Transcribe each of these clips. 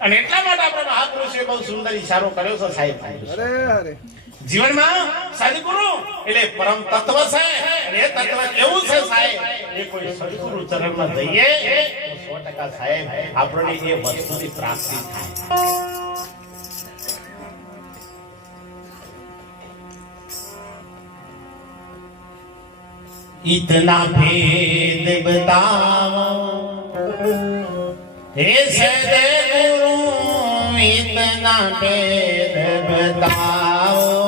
અને એટલા માટે આપણે મહાપુરુષે બહુ સુંદર ઈશારો કર્યો છે સાહેબ. અરે અરે જીવનમાં સદગુરુ એટલે પરમ તત્વ છે. અને એ તત્વ કેવું છે સાહેબ? એ કોઈ સદગુરુ ચરણમાં જઈએ તો 100% સાહેબ આપણને એ વસ્તુની પ્રાપ્તિ થાય. इतना भेद बताओ हे सदगुरु, इतना भेद बताओ.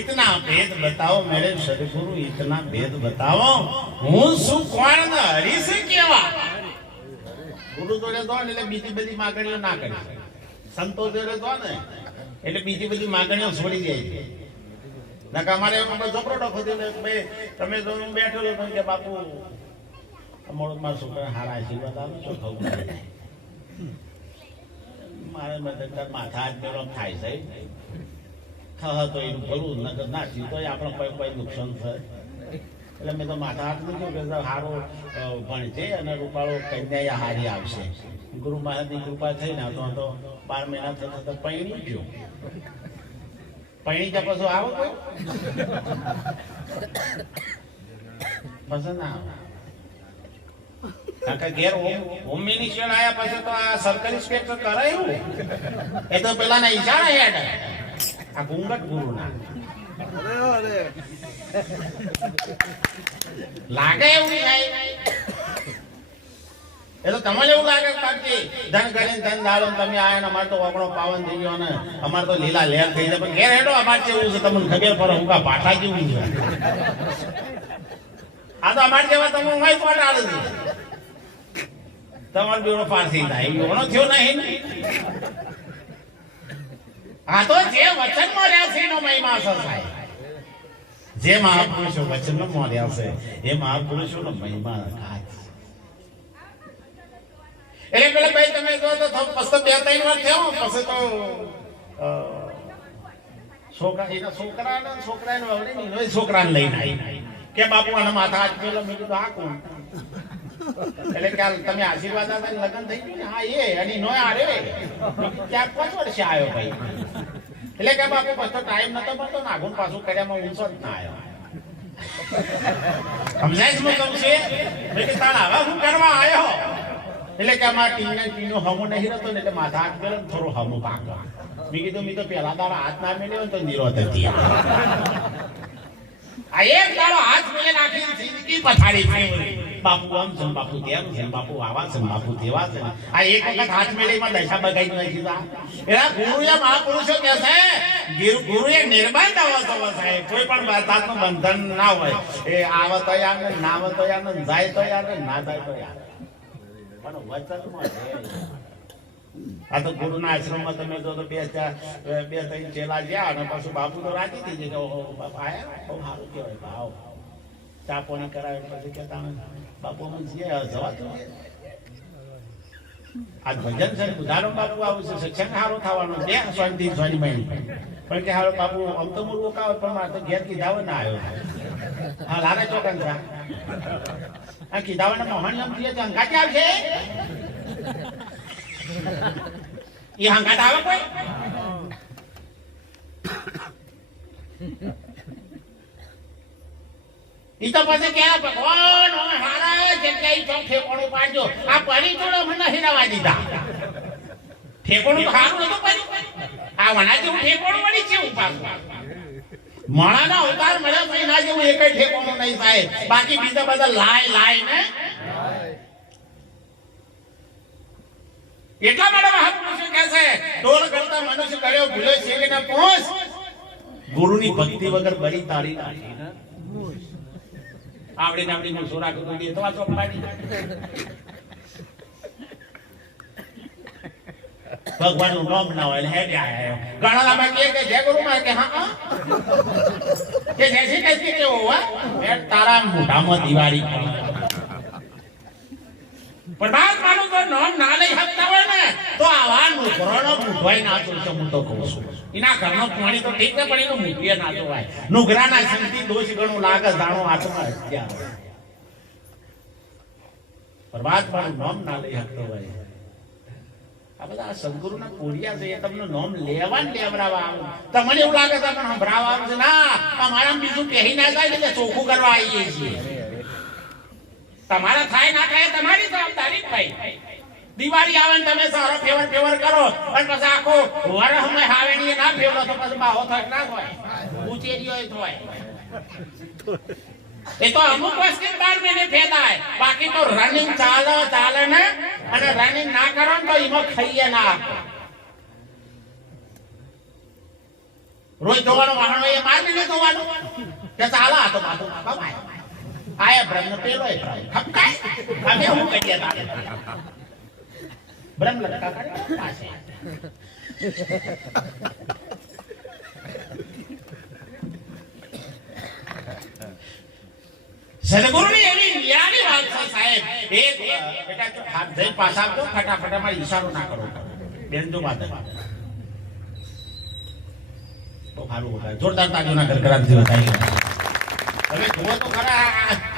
इतना भेद बताओ मेरे सदगुरु, इतना भेद बताओ હું શું કોણ ને હરી છે કેવા? ગુરુ જોડે દો એટલે બીજી બધી માંગણીઓ ના કરી, સંતો જોડે દો ને એટલે બીજી બધી માંગણીઓ છોડી જાય. નકા અમારે ઝોપડો ડખો દે ભાઈ તમે તો બેઠેલો તો કે બાપુ અમારો મારા છોકરા હારા આશીર્વાદ આવે શું થવું મારે બધા માથા હાથ મેળો થાય છે તો એનું ભલું નગર ના થયું તો આપણે કોઈ કોઈ નુકસાન થાય એટલે મેં તો માથા હાથ મૂક્યું કે સારો ભણશે અને રૂપાળો કન્યા હારી આવશે. ગુરુ મહારાજની કૃપા થઈ ને તો 12 મહિના થતા તો પૈણી ગયો. પૈણી ત્યાં પછી આવો કોઈ પસંદ ના આવે. કાકા ઘેર હોમ મિનિસ્ટર આવ્યા પછી તો આ સર્કલ ઇન્સ્પેક્ટર કરાયું એ તો પેલાના ઈશારા હેડ આ ઘૂંઘટ ગુરુ ના લાગે એવું થાય. એ તો તમને એવું લાગે કાકી ધન કરીને ધન દાડો તમે આયા ને અમારે તો ઓગણો પાવન થઈ ગયો ને અમારે તો લીલા લહેર થઈ જાય. પણ ઘેર હેડો અમારે જેવું છે તમને ખબર પડે હું કા પાઠા જેવું છે. આ તો અમારે જેવા તમે હું પાઠ આડે છે તમારો બેડો પાર થઈ જાય એવડો થયો નહીં. આ તો જે વચન મળ્યા છે એનો મહિમા થાય. જે મહાપુરુષો વચન મળ્યા છે એ મહાપુરુષોનો મહિમા થાય. એટલે પેલા ભાઈ તમે જો તો પછી 2-3 વાર થયો પછી તો છોકરાને લઈને આવી કે બાપુ આના માથા હાથ પેલા મેં કીધું આ કોણ એટલે કે તમે આશીર્વાદ આપતા લગ્ન થઈ ગયું ને હા એ અને નો આરે ક્યાંક 5 વર્ષે આવ્યો ભાઈ. એટલે કે બાપુ પછી ટાઈમ નતો મળતો ને આગળ પાછું કર્યામાં ઊંચો જ ના આવ્યો. સમજાય શું કહું છે મેં કે તારા હવે હું કરવા આવ્યો એટલે કે આમાં ટીનો હમો નહીં રહેતો ને એટલે માથા હાથ પેલો થોડો હમો પાકવા. મેં કીધું મેં તો પેલા તારા હાથ ના મેળ્યો ને તો નિરોધ હતી. આ એક તારો હાથ મેળે નાખી જિંદગી પથારી થઈ. બાપુ આમ છે બાપુ તેમ છે બાપુ આવા છે બાપુ તેવા છે. આ એક વખત હાથ મેળીમાં દશા બગાઈ નાખી દીધા. એના ગુરુએ મહાપુરુષો કહે છે ગુરુએ નિર્માણ અવસ્થા સાહેબ કોઈ પણ વાતનું બંધન ના હોય. એ આવે તો યાર ને ના આવે તો યાર ને જાય તો યાર ને ના જાય તો યાર પણ વચનમાં છે. આ તો ગુરુના આશ્રમમાં તમે જો તો 2-3 ચેલા ગયા અને પાછું બાપુ તો રાજી થઈ જાય કે બાપા આયા બહુ સારું કહેવાય ભાવ ચા પાણી કરાવે પછી કહેતા બાપુ અમે જવા તો આ ભજન છે ઉદાહરણ બાપુ આવું છે સત્સંગ સારો થવાનો 2 શાંતિ સ્વામી મહિને પણ કે હારો બાપુ આમ તો હું રોકાવ પણ મારે તો ઘેર કીધાવ ના આવ્યો. હા લારા ચોકન છે આ કીધાવાના મોહન એમ થઈએ તો હંગાતે આવશે એ હંગાત આવે કોઈ ઈ તો પછી ક્યાં ભગવાન હારા જગ્યાએ ચોક ઠેકોણું પાડજો. આ પરી જોડો મને હિરાવા દીધા. ઠેકોણું તો સારું નતું પરી આ વણા જેવું ઠેકોણું વળી છે હું પાછું માણાના અવતાર મળ્યા પછી ના જેવું એક ઠેકોણું નહીં થાય. બાકી બીજા બધા લાય ને એટલા માટે મહાપુરુષો કહે છે ડોલ કરતા મનુષ્ય કર્યો ભૂલે છે કે ના પહોંચ. ગુરુની ભક્તિ વગર બરી તારી નાખી ને આવડી નાવડી નું સોરા કરી દે તો આ ચોપાડી ભગવાન નું નામ ના હોય હે આયો ઘણા માં કે જય ગુરુ માં કે હા કે જૈસે કૈસે કે હોવા મે તારા મોઢામાં દિવાળી પણ બાદ માનું તો નામ ના લઈ શકતા હોય ને તો આવા નુકરાનો મૂઢવાઈ ના તો હું તો કહું છું. એના ઘરનો પાણી તો ઠીક ને પણ એનું મૂઢિયા ના જોવાય. નુકરાના સંતિ દોષ ગણું લાગે જાણો આત્મા હત્યા. પરમાત્માનું નામ ના લઈ શકતો હોય. આ બધા સદગુરુના કોડિયા છે એ તમને નામ લેવા ને લેવરાવા આવે. તમને એવું લાગે છે પણ સંભળાવા આવે છે ના અમારા બીજું કહી ના જાય એટલે ચોખ્ખું કરવા આવીએ છીએ. તમારા થાય ના થાય તમારી જવાબદારી ભાઈ. દિવાળી આવે ને તમે સારો ફેવર ફેવર કરો અને પછી આખો વરહમાં હાવેણી ના ફેવરો તો પછી બાહો થાય ના હોય ઉચેરીઓ થાય. એ તો અમુક વસ્તુ 12 મહિને ફેદાય, બાકી તો રનિંગ ચાલે ને અને રનિંગ ના કરો તો એમાં ખાઈએ ના આપો. રોજ ધોવાનો વાહનો એ 12 મહિને ધોવાનું કે ચાલે આ તો માથું કમાય આયા બ્રહ્મ પેલો એ ખપકાય અમે હું કહીએ તારે બ્રહ્મ લટકા કરે પાસે સદગુરુની એવી ન્યારી વાત છે સાહેબ. એક બેટા હાથ જઈ પાછા આપજો, ફટાફટ માં ઈશારો ના કરો બેન. જો વાત બહુ સારું હોય, જોરદાર તાજોના ગરગરાટથી વધાઈ. હવે જુઓ તો ખરા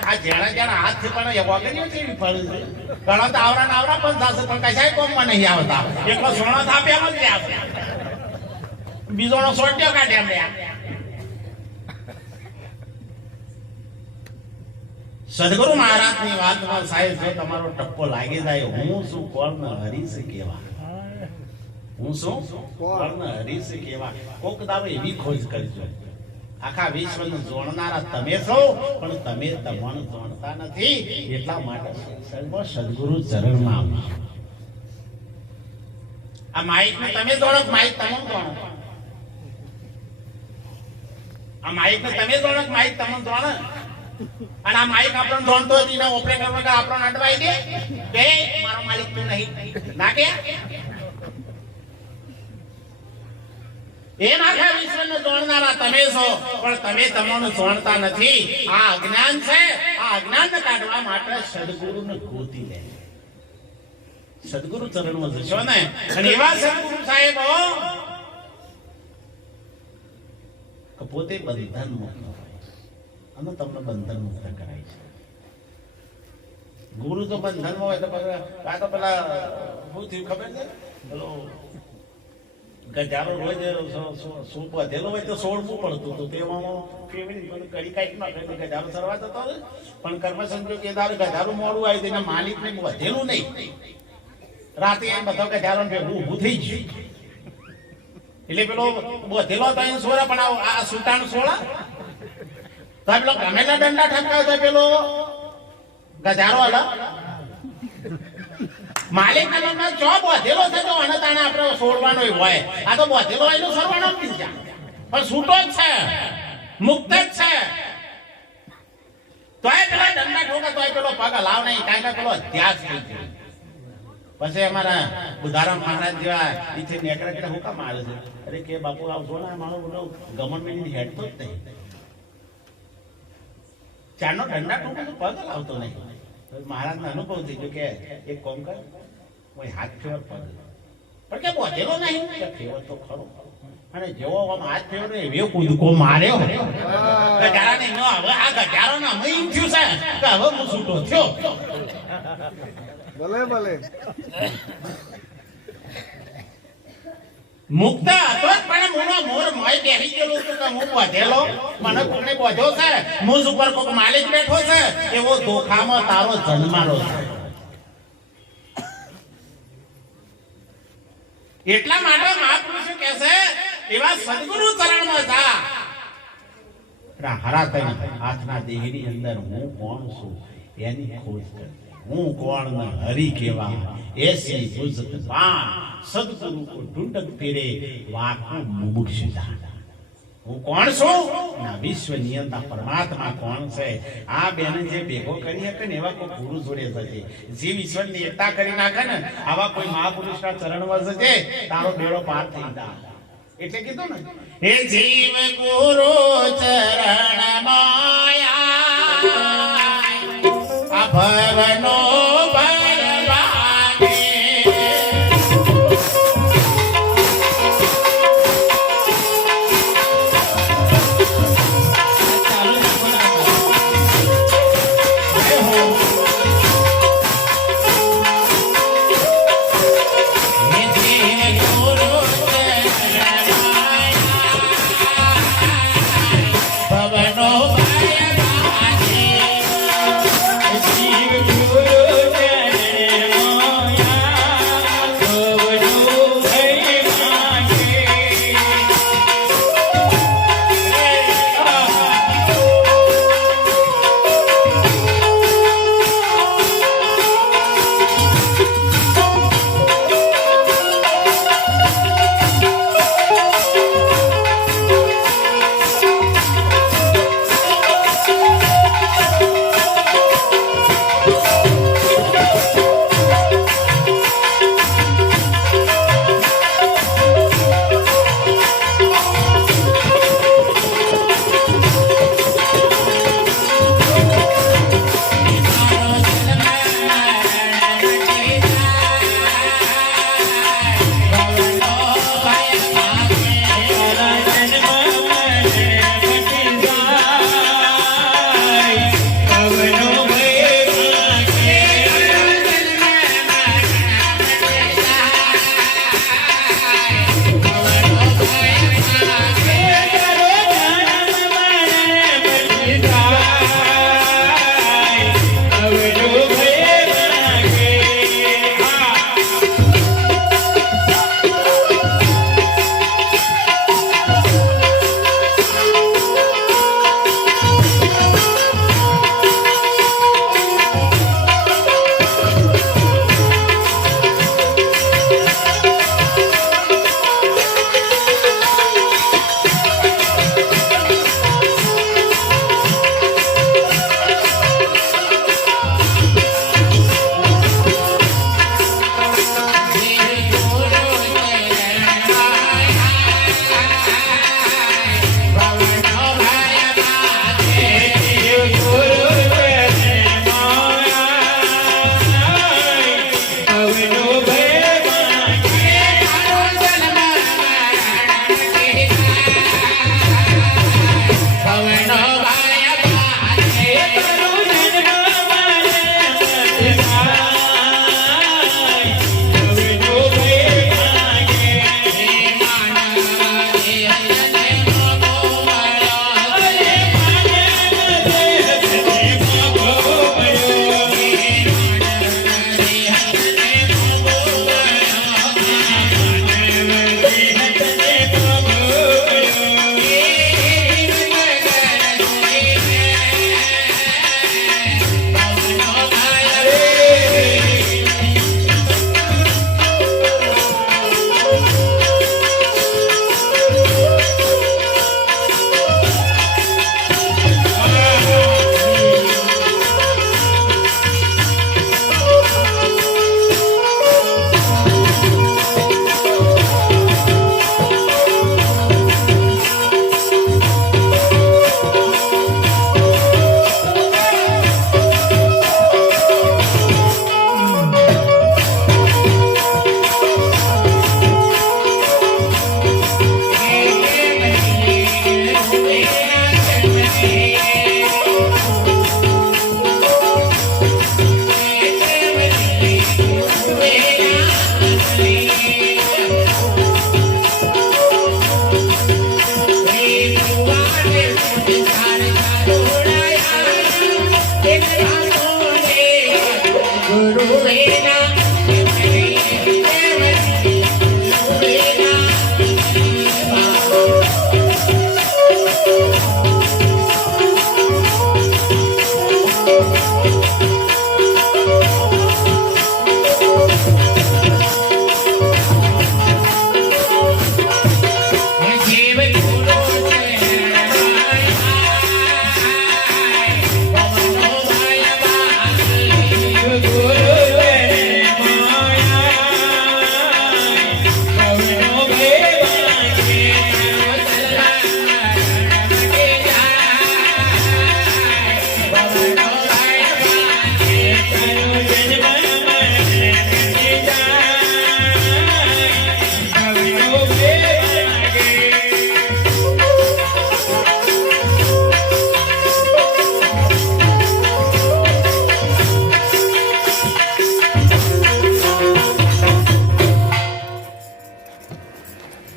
આ જેણા હાથથી પણ વગેરે કેવી ફળ છે. ઘણા તો આવરા પણ થશે પણ કશાય કોમમાં નહીં આવતા. એકલો સોનો થાપ્યા જ આવશે, બીજોનો સોટ્યો કાઢે એમને. સદગુરુ મહારાજની વાતમાં સાહેબ જો તમારો ટપ્પો લાગી જાય, હું શું કોણ હરીશ કેવા, હું શું કોણ હરીશ કેવા. કોક દાવો એવી ખોજ કરજો, આખા વિશ્વનું જોડનારા તમે છો પણ તમે તમને જોડતા નથી. એટલા માટે સદગુરુ ચરણમાં આવજો. આ માઇક ને તમે જોડો, માઇક તમે જોડો. આ માઇક ને તમે જોડો, માઇક તમે જોડો. અને આ માઇક આપણને જોડતો હતી ને ઓપરેટર વગર આપણને અડવાઈ દે કે મારો માલિક તું નહીં ના કે એમ આખા વિશ્વને જોડનારા તમે છો પણ તમે તમને જોડતા નથી. આ અજ્ઞાન છે, આ અજ્ઞાનને કાઢવા માટે સદગુરુને ગોતી લે, સદગુરુ ચરણમાં જશો ને. અને એવા સદગુરુ સાહેબો પોતે બંધન મુક્ત અને તમને બંધન મુક્ત કરાય છે. ગુરુ તો બંધનમાં હોય તો આ તો પેલા શું થયું ખબર છે, પેલો ગજારો રોજ શું વધેલો હોય તો છોડવું પડતું હતું. તેમાં કડી કાઢી નાખે ગજારો સરવા જતો પણ કર્મ સંજોગ એ દાડે ગજારું મોડું આવ્યું તેના માલિક ને વધેલું નહીં. રાતે એમ બધો ગજારો ભેગું ઊભું થઈ ગયું એટલે પેલો વધેલો તો અહીં સોરા પણ આ સુટાણ સોળા તો પેલો ગમેલા દંડા ઠપકાવ તો પેલો ગજારો અલગ માલિક ના મનમાં જો બોધેલો છે તો અને તાણે આપણે છોડવાનો હોય. આ તો બોધેલો હોય એનું સરવાનો પણ છૂટો જ છે, મુક્ત જ છે. તોય પેલા દંડા ઠોકા તોય પેલો પગ હલાવ નહીં, કારણ કે પેલો અધ્યાસ થઈ ગયો. પછી અમારા બુધારામ મહારાજ જેવા ઈથી નેકરા કે હું કામ આવે છે, અરે કે બાપુ આવશો ને મારો બોલો ગવર્મેન્ટ હેડતો જ નહીં. ચારનો દંડા ઠોકા તો પગ હલાવતો નહીં. મહારાજ ને અનુભવ થઈ ગયો કે એક કોમ કર હાથ ફેવર પગ પણ કે બોધેલો નહીં કે ફેવર તો ખરો. અને જેવો આમ હાથ ફેવર એવો કૂદકો માર્યો ગજારાને ન હવે આ ગજારો ના અમે એમ થયું છે કે હવે હું છૂટો થયો. ભલે ભલે મુક્ત હતો પણ મોનો મોર મોય બેહી ગયેલો તો કે હું બોધેલો મને કોને બોધ્યો છે, મુજ ઉપર કોક માલિક બેઠો છે એવો ધોખામાં તારો જન્મારો છે. એટલા માટે મહાપુરુષો કહે છે એવા સદગુરુ ચરણમાં જા. હરા તને હાથના દેહની અંદર હું કોણ છું એની ખોજ કર. હું કોણ ને હરી કેવા એસી બુઝત બાણ સદગુરુ કો ઢૂંઢત ફેરે વાકો મુમુક્ષતા. હું કોણ છું ના વિશ્વ નિયંતા પરમાત્મા કોણ છે. આ બેને જે ભેગો કરી શકે ને એવા કોઈ ગુરુ જોડે થશે. જે વિશ્વની એકતા કરી નાખે ને આવા કોઈ મહાપુરુષના ચરણમાં જશે તારો બેડો પાર થઈ જાય. એટલે કીધું ને હે જીવ ગુરુ ચરણ માયા આ ભવનો Steve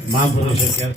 મહાપુરુષો